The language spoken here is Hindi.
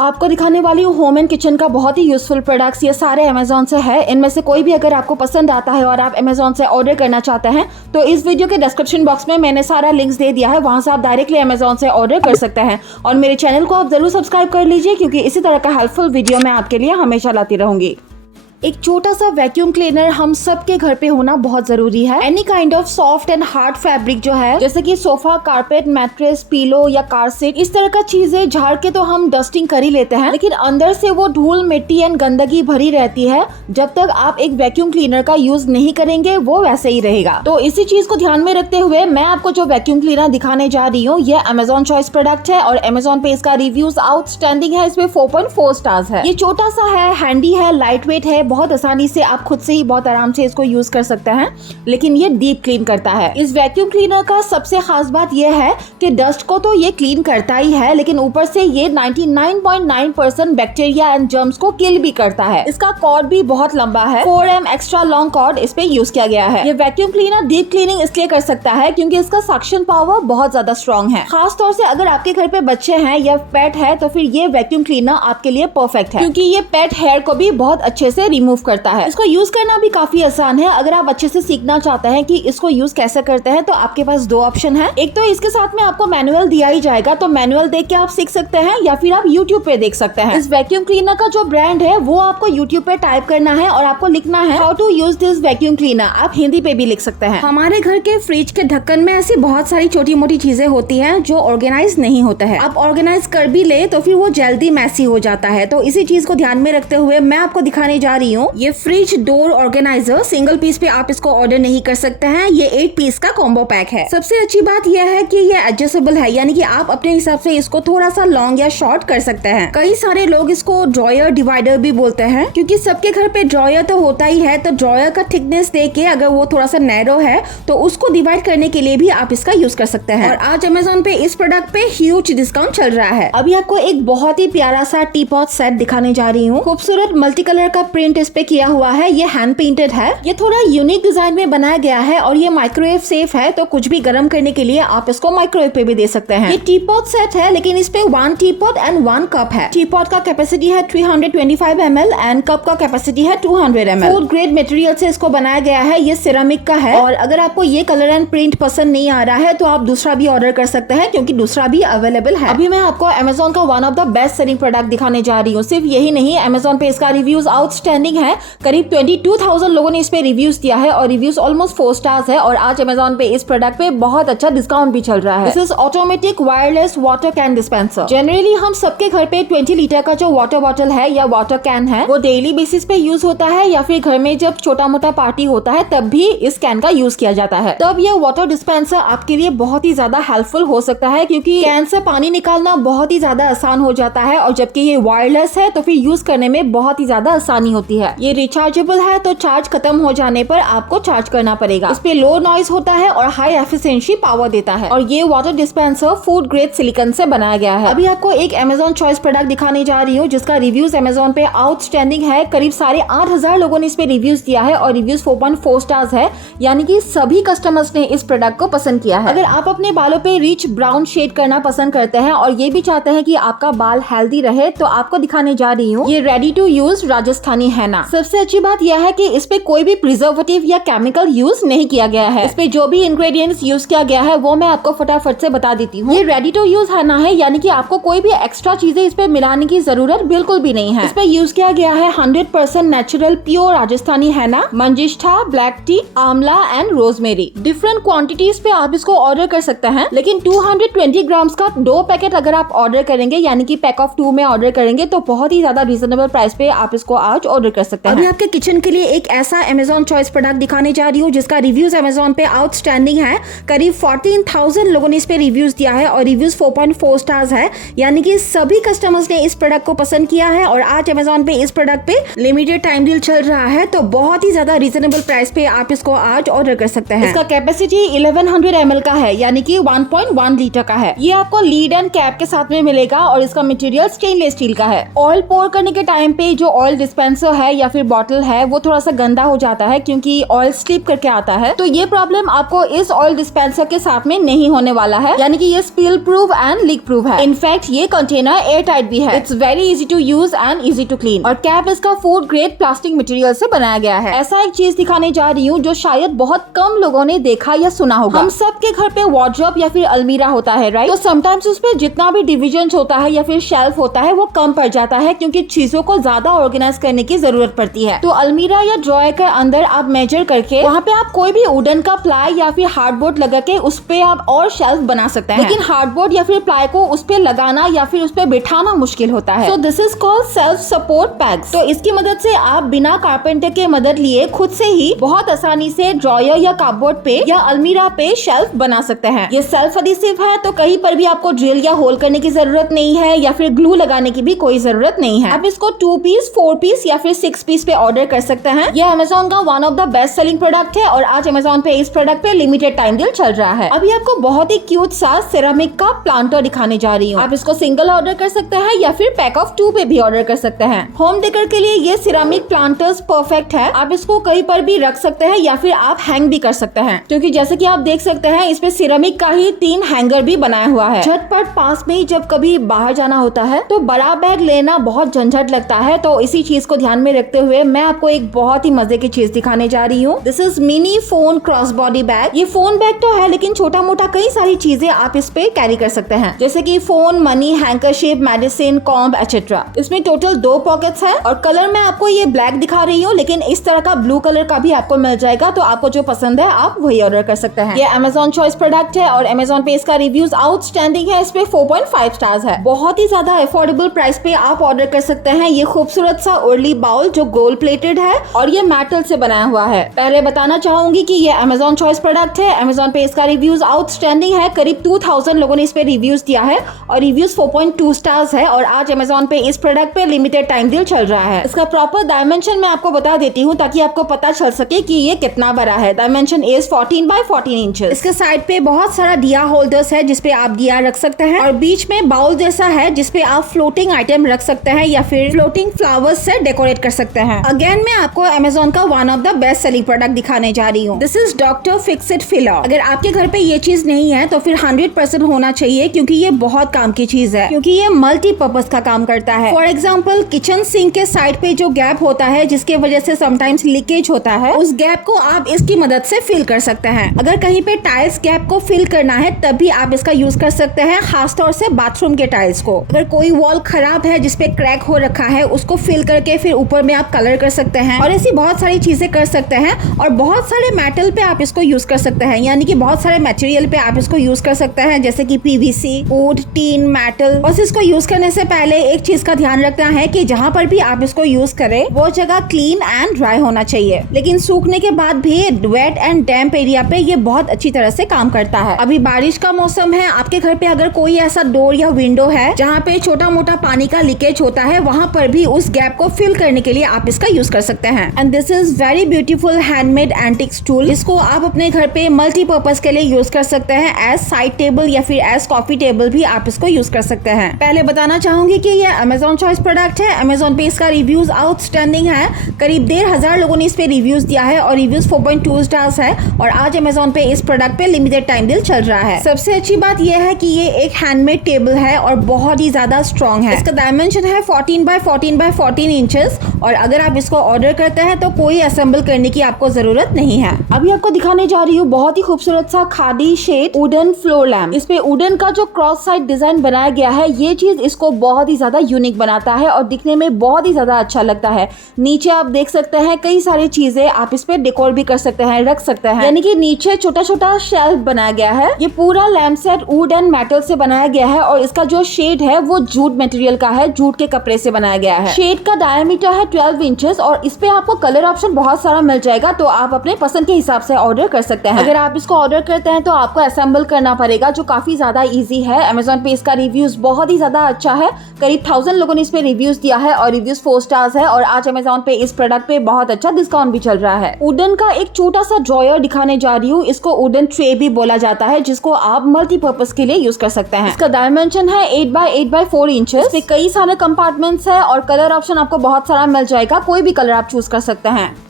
आपको दिखाने वाली हूँ होम एंड किचन का बहुत ही यूजफुल प्रोडक्ट्स। ये सारे अमेजोन से है। इनमें से कोई भी अगर आपको पसंद आता है और आप अमेजोन से ऑर्डर करना चाहते हैं तो इस वीडियो के डिस्क्रिप्शन बॉक्स में मैंने सारा लिंक्स दे दिया है, वहां से आप डायरेक्टली अमेजोन से ऑर्डर कर सकते हैं। और मेरे चैनल को आप जरूर सब्सक्राइब कर लीजिए क्योंकि इसी तरह का हेल्पफुल वीडियो मैं आपके लिए हमेशा लाती रहूंगी। एक छोटा सा वैक्यूम क्लीनर हम सबके घर पे होना बहुत जरूरी है। Any kind of soft and hard fabric जो है, जैसे कि सोफा, कारपेट, मैट्रेस, पीलो या कार सीट, इस तरह का चीजें झाड़ के तो हम डस्टिंग कर ही लेते हैं, लेकिन अंदर से वो धूल, मिट्टी एंड गंदगी भरी रहती है। जब तक आप एक वैक्यूम क्लीनर का यूज नहीं करेंगे वो वैसे ही रहेगा। तो इसी चीज को ध्यान में रखते हुए मैं आपको जो वैक्यूम क्लीनर दिखाने जा रही हूँ, ये अमेजोन चॉइस प्रोडक्ट है और अमेजोन पे इसका रिव्यूज आउटस्टैंडिंग है। इसमें 4.4 स्टार्स है। ये छोटा सा है, हैंडी है, लाइट वेट है, बहुत आसानी से आप खुद से ही बहुत आराम से इसको यूज कर सकते हैं, लेकिन ये डीप क्लीन करता है। इस वैक्यूम क्लीनर का सबसे खास बात यह है कि डस्ट को तो ये क्लीन करता ही है, लेकिन ऊपर से ये 99.9% बैक्टीरिया एंड जर्म्स को किल भी करता है। इसका कॉर्ड भी बहुत लंबा है, 4M एक्स्ट्रा लॉन्ग कॉर्ड इस पे यूज किया गया है। ये वैक्यूम क्लीनर डीप क्लीनिंग इसलिए कर सकता है क्योंकि इसका सक्शन पावर बहुत ज्यादा स्ट्रॉन्ग है। खास तौर से अगर आपके घर पे बच्चे हैं या पेट है तो फिर ये वैक्यूम क्लीनर आपके लिए परफेक्ट है, क्योंकि ये पेट हेयर को भी बहुत अच्छे से रिमूव करता है। इसको यूज करना भी काफी आसान है। अगर आप अच्छे से सीखना चाहते हैं कि इसको यूज कैसे करते हैं तो आपके पास दो ऑप्शन है। एक तो इसके साथ में आपको मैनुअल दिया ही जाएगा, तो मैनुअल देख के आप सीख सकते हैं, या फिर आप YouTube पे देख सकते हैं। इस वैक्यूम क्लीनर का जो ब्रांड है वो आपको YouTube पे टाइप करना है और आपको लिखना है how to use this vacuum cleaner. आप हिंदी पे भी लिख सकते हैं। हमारे घर के फ्रिज के ढक्कन में ऐसी बहुत सारी छोटी मोटी चीजें होती हैं जो ऑर्गेनाइज नहीं होता है। आप ऑर्गेनाइज कर भी ले तो फिर वो जल्दी मैसी हो जाता है। तो इसी चीज को ध्यान में रखते हुए मैं आपको दिखाने जा रही हूँ ये fridge door organiser. Single piece पे आप इसको ऑर्डर नहीं कर सकते हैं, ये 8 पीस का कॉम्बो पैक है। सबसे अच्छी बात यह है कि ये एडजस्टेबल है, यानी कि आप अपने हिसाब से इसको थोड़ा सा लॉन्ग या शॉर्ट कर सकते हैं। कई सारे लोग इसको ड्रॉयर डिवाइडर भी बोलते हैं, क्योंकि सबके घर पे ड्रॉयर तो होता ही है। तो ड्रॉयर का थिकनेस देख के अगर वो थोड़ा सा नैरो है तो उसको डिवाइड करने के लिए भी आप इसका यूज कर सकते हैं। और आज अमेजोन पे इस प्रोडक्ट पे ह्यूज डिस्काउंट चल रहा है। अभी आपको एक बहुत ही प्यारा सा टी पॉट सेट दिखाने जा रही हूँ। खूबसूरत मल्टी कलर का प्रिंट इस पे किया हुआ है। ये हैंड पेंटेड है। ये थोड़ा यूनिक डिजाइन में बनाया गया है और ये माइक्रोवेव सेफ है, तो कुछ भी गर्म करने के लिए आप इसको माइक्रोवेव पे भी दे सकते हैं। ये टी पॉट सेट है, लेकिन इस पे 1 टी पॉट एंड 1 कप है। टी पॉट का कैपेसिटी है 325 ml एंड कप का कैपेसिटी है 200 ml। फूड ग्रेड मटेरियल से इसको बनाया गया है। ये सिरेमिक का है और अगर आपको ये कलर एंड प्रिंट पसंद नहीं आ रहा है तो आप दूसरा भी ऑर्डर कर सकते हैं, क्योंकि दूसरा भी अवेलेबल है। अभी मैं आपको अमेजोन का one of the best selling product दिखाने जा रही हूँ। सिर्फ यही नहीं, अमेजोन पे इसका रिव्यूज आउटस्टैंडिंग है। करीब 22,000 लोगों ने इस पे रिव्यूज दिया है और रिव्यूज ऑलमोस्ट 4 स्टार्स है। और आज अमेजोन पे इस प्रोडक्ट पे बहुत अच्छा डिस्काउंट भी चल रहा है। This is automatic wireless water can dispenser. Generally हम सबके घर पे 20 लीटर का जो वाटर बॉटल है या वाटर कैन है वो डेली बेसिस पे यूज होता है, या फिर घर में जब छोटा मोटा पार्टी होता है तब भी इस कैन का यूज किया जाता है। तब ये वाटर डिस्पेंसर आपके लिए बहुत ही ज्यादा हेल्पफुल हो सकता है, क्योंकि कैन से पानी निकालना बहुत ही ज्यादा आसान हो जाता है। और जबकि ये वायरलेस है तो फिर यूज करने में बहुत ही ज्यादा आसानी होती है। ये रिचार्जेबल है, तो चार्ज खत्म हो जाने पर आपको चार्ज करना पड़ेगा। इस पे लो नॉइज होता है और हाई एफिशिएंसी पावर देता है। और ये water dispenser food grade silicone से बनाया गया है। अभी आपको एक अमेजोन चॉइस प्रोडक्ट दिखाने जा रही हूँ जिसका रिव्यूज अमेजोन पे आउटस्टैंडिंग है। करीब 8,500 लोगों ने इस पे रिव्यूज दिया है और रिव्यूज 4.4 स्टार्स है, यानी कि सभी कस्टमर्स ने इस प्रोडक्ट को पसंद किया है। अगर आप अपने बालों पे रिच ब्राउन शेड करना पसंद करते हैं और ये भी चाहते हैं कि आपका बाल हेल्दी रहे, तो आपको दिखाने जा रही हूँ ये रेडी टू यूज राजस्थानी हैना। सबसे अच्छी बात यह है कि इस पे कोई भी प्रिजर्वेटिव या केमिकल यूज नहीं किया गया है। इस पे जो भी इंग्रेडिएंट्स यूज किया गया है वो मैं आपको फटाफट से बता देती हूँ। ये रेडी टू यूज हैना है, यानी कि आपको कोई भी एक्स्ट्रा चीजें इस पे मिलाने की जरूरत बिल्कुल भी नहीं है। इस पे यूज किया गया है 100% नेचुरल प्योर राजस्थानी हैना, मंजिष्ठा, ब्लैक टी, आंवला एंड रोजमेरी। डिफरेंट क्वांटिटीज पे आप इसको ऑर्डर कर सकते हैं, लेकिन 220 ग्राम्स का 2 पैकेट अगर आप ऑर्डर करेंगे, यानी कि पैक ऑफ 2 में ऑर्डर करेंगे, तो बहुत ही ज्यादा रीजनेबल प्राइस पे आप इसको आज ऑर्डर कर सकते हैं। अभी आपके किचन के लिए एक ऐसा अमेजोन चॉइस प्रोडक्ट दिखाने जा रही हूँ जिसका रिव्यूज अमेजोन पे आउटस्टैंडिंग है। करीब 14,000 लोगों ने इस पे रिव्यूज दिया है और रिव्यूज 4.4 स्टार्स है, यानी कि सभी कस्टमर्स ने इस प्रोडक्ट को पसंद किया है। और आज अमेजोन पे इस प्रोडक्ट पे लिमिटेड टाइम डील चल रहा है, तो बहुत ही ज्यादा रीजनेबल प्राइस पे आप इसको आज ऑर्डर कर सकते हैं। इसका कैपेसिटी 1100 ml का है, यानी कि 1.1 लीटर का है। ये आपको लीड एंड कैप के साथ में मिलेगा और इसका मटेरियल स्टेनलेस स्टील का है। ऑयल पोर करने के टाइम पे जो ऑयल डिस्पेंसर है या फिर बॉटल है वो थोड़ा सा गंदा हो जाता है क्योंकि ऑयल स्लिप करके आता है। तो ये प्रॉब्लम आपको इस ऑयल डिस्पेंसर के साथ में नहीं होने वाला है, यानी कि ये spill proof and leak proof है। इनफैक्ट ये कंटेनर एयर टाइट भी है। It's very easy to use and easy to clean. और कैप इसका फूड ग्रेड प्लास्टिक मटेरियल से बनाया गया है। ऐसा एक चीज दिखाने जा रही हूँ जो शायद बहुत कम लोगों ने देखा या सुना होगा। हम सबके घर पे वार्डरोब या फिर अलमीरा होता है, राइट? तो समटाइम्स उसपे जितना भी डिविजन होता है या फिर शेल्फ होता है वो कम पड़ जाता है क्योंकि चीजों को ज्यादा ऑर्गेनाइज करने की जरूरत पड़ती है। तो अलमीरा या ड्रॉयर के अंदर आप मेजर करके वहाँ पे आप कोई भी वुडन का प्लाई या फिर हार्डबोर्ड लगा के उस पे आप और शेल्फ बना सकते हैं। लेकिन हार्डबोर्ड या फिर प्लाई को उस पे लगाना या फिर उस पे बिठाना मुश्किल होता है। So this is called self support PACS. तो इसकी मदद से आप बिना कारपेंटर के मदद लिए खुद से ही बहुत आसानी से ड्रॉयर या कपबोर्ड पे या अलमीरा पे शेल्फ बना सकते हैं। ये सेल्फ एडिसिव है तो कहीं पर भी आपको ड्रिल या होल करने की जरूरत नहीं है या फिर ग्लू लगाने की भी कोई जरूरत नहीं है। आप इसको 2 पीस, 4 पीस या फिर 6 पीस पे ऑर्डर कर सकते हैं। ये अमेज़न का one of the best selling product है और आज अमेज़न पे इस प्रोडक्ट पे लिमिटेड टाइम डील चल रहा है। अभी आपको बहुत ही क्यूट सा सिरेमिक का प्लांटर दिखाने जा रही हूँ। आप इसको सिंगल ऑर्डर कर सकते हैं या फिर पैक ऑफ 2 पे भी ऑर्डर कर सकते हैं। होम डेकोर के लिए ये सिरेमिक प्लांटर्स परफेक्ट है। आप इसको कहीं पर भी रख सकते हैं या फिर आप हैंग भी कर सकते हैं, क्योंकि जैसे कि आप देख सकते हैं इस पे सिरेमिक का ही 3 हैंगर भी बनाया हुआ है। झटपट पास में ही जब कभी बाहर जाना होता है तो बड़ा बैग लेना बहुत झंझट लगता है, तो इसी चीज को ध्यान में रखते हुए मैं आपको एक बहुत ही मजे की चीज दिखाने जा रही हूँ। This is mini phone cross body bag. ये फोन बैग तो है लेकिन छोटा मोटा कई सारी चीजें आप इस पे कैरी कर सकते हैं, जैसे कि phone, money, handkerchief, medicine, comb etcetera. इसमें टोटल 2 पॉकेट्स है और कलर मैं आपको ये ब्लैक दिखा रही हूँ, लेकिन इस तरह का ब्लू कलर का भी आपको मिल जाएगा। तो आपको जो पसंद है आप वही ऑर्डर कर सकते हैं। ये अमेज़न चॉइस प्रोडक्ट है और अमेज़न पे इसका रिव्यूज आउटस्टैंडिंग है। इस पे 4.5 स्टार्स है। बहुत ही ज्यादा अफोर्डेबल प्राइस पे आप ऑर्डर कर सकते हैं। ये खूबसूरत सा अर्ली बाउल जो गोल्ड प्लेटेड है और ये मेटल से बनाया हुआ है। पहले बताना चाहूंगी कि ये अमेज़न चॉइस प्रोडक्ट है। अमेज़न पे इसका रिव्यूज आउटस्टैंडिंग है। करीब 2000 लोगों ने इस पे रिव्यूज दिया है और रिव्यूज 4.2 स्टार्स है। और आज अमेज़न पे इस प्रोडक्ट पे लिमिटेड टाइम डील चल रहा है। इसका प्रॉपर डायमेंशन मैं आपको बता देती हूँ ताकि आपको पता चल सके कि ये कितना बड़ा है। Dimension is 14 by 14 inches. इसके साइड पे बहुत सारा दिया होल्डर्स है जिसपे आप दिया रख सकते हैं और बीच में बाउल जैसा है जिसपे आप फ्लोटिंग आइटम रख सकते हैं या फिर फ्लोटिंग फ्लावर्स से डेकोरेट कर सकते हैं। अगेन मैं आपको अमेज़न का one of the best selling product दिखाने जा रही हूँ। This is doctor Fixit filler. अगर आपके घर पे ये चीज नहीं है तो फिर 100% होना चाहिए, क्योंकि ये बहुत काम की चीज है, क्योंकि ये मल्टीपर्पज का काम करता है। फॉर एग्जाम्पल किचन सिंक के साइड पे जो गैप होता है जिसके वजह से समटाइम्स लीकेज होता है, उस गैप को आप इसकी मदद से फिल कर सकते हैं। अगर कहीं पे टाइल्स गैप को फिल करना है तब भी आप इसका यूज कर सकते हैं, खासतौर से बाथरूम के टाइल्स को। अगर कोई वॉल खराब है जिसपे क्रैक हो रखा है उसको फिल करके फिर ऊपर में आप कलर कर सकते हैं और ऐसी बहुत सारी चीजें कर सकते हैं। और बहुत सारे मेटल पे आप इसको यूज कर सकते हैं, यानी कि बहुत सारे मटेरियल पे आप इसको यूज कर सकते हैं, जैसे कि पीवीसी, वुड, टीन, मेटल। बस इसको यूज करने से पहले एक चीज का ध्यान रखना है कि जहाँ पर भी आप इसको यूज करें वो जगह क्लीन एंड ड्राई होना चाहिए। लेकिन सूखने के बाद भी वेट एंड डैम्प एरिया पे ये बहुत अच्छी तरह से काम करता है। अभी बारिश का मौसम है, आपके घर पे अगर कोई ऐसा डोर या विंडो है जहाँ पे छोटा मोटा पानी का लीकेज होता है, वहाँ पर भी उस गैप को फिल करने के लिए आप इसका यूज कर सकते हैं। And this is very beautiful handmade antics tool. इसको आप अपने घर पे मल्टीपर्पज के लिए यूज कर सकते हैं, एज साइड टेबल या फिर एज कॉफी टेबल भी आप इसको यूज कर सकते हैं। पहले बताना चाहूंगी कि ये अमेज़न चॉइस प्रोडक्ट है। अमेज़न पे इसका रिव्यूज आउटस्टैंडिंग है। करीब 1500 लोगों ने इस पे रिव्यूज दिया है और रिव्यूज 4.2 स्टार्स है। और आज अमेज़न पे इस प्रोडक्ट पे लिमिटेड टाइम डील चल रहा है। सबसे अच्छी बात यह है कि ये एक हैंडमेड टेबल है और बहुत ही ज्यादा स्ट्रॉन्ग है। इसका डायमेंशन है 14 by 14 by 14 इंचेस और अगर आप इसको ऑर्डर करते हैं तो कोई असेंबल करने की आपको जरूरत नहीं है। अभी आपको दिखाने जा रही हूँ बहुत ही खूबसूरत सा khadi shade wooden floor lamp. इस पे वुडन का जो क्रॉस साइड डिजाइन बनाया गया है, ये चीज इसको बहुत ही ज्यादा यूनिक बनाता है और दिखने में बहुत ही ज्यादा अच्छा लगता है। नीचे आप देख सकते हैं कई सारी चीजें आप इस पे डेकोर भी कर सकते हैं, रख सकते हैं, यानी कि नीचे छोटा छोटा शेल्फ बनाया गया है। ये पूरा lamp set would and metal से बनाया गया है और इसका जो शेड है वो जूट मटेरियल का है, जूट के कपड़े से बनाया गया है। शेड का डायमीटर है 12 इंचेस और इस पे आपको कलर ऑप्शन बहुत सारा मिल जाएगा, तो आप अपने पसंद के हिसाब से ऑर्डर कर सकते हैं। अगर आप इसको ऑर्डर करते हैं तो आपको असेंबल करना पड़ेगा, जो काफी ज्यादा इजी है। अमेज़न पे इसका रिव्यूज बहुत ही ज्यादा अच्छा है। करीब 1000 लोगों ने इस पे रिव्यूज दिया है और रिव्यूज 4 स्टार्स है। और आज अमेज़न पे इस प्रोडक्ट पे बहुत अच्छा डिस्काउंट भी चल रहा है। वुडन का एक छोटा सा ड्रॉयर दिखाने जा रही हूँ। इसको वुडन ट्रे भी बोला जाता है, जिसको आप मल्टीपर्पज के लिए यूज कर सकते हैं। इसका डायमेंशन है 8 by 8 by 4 इंचेस। इसमें कई सारे कंपार्टमेंट्स है और कलर ऑप्शन आपको बहुत सारा मिल जाएगा, कोई भी कलर आप चूज कर सकते हैं।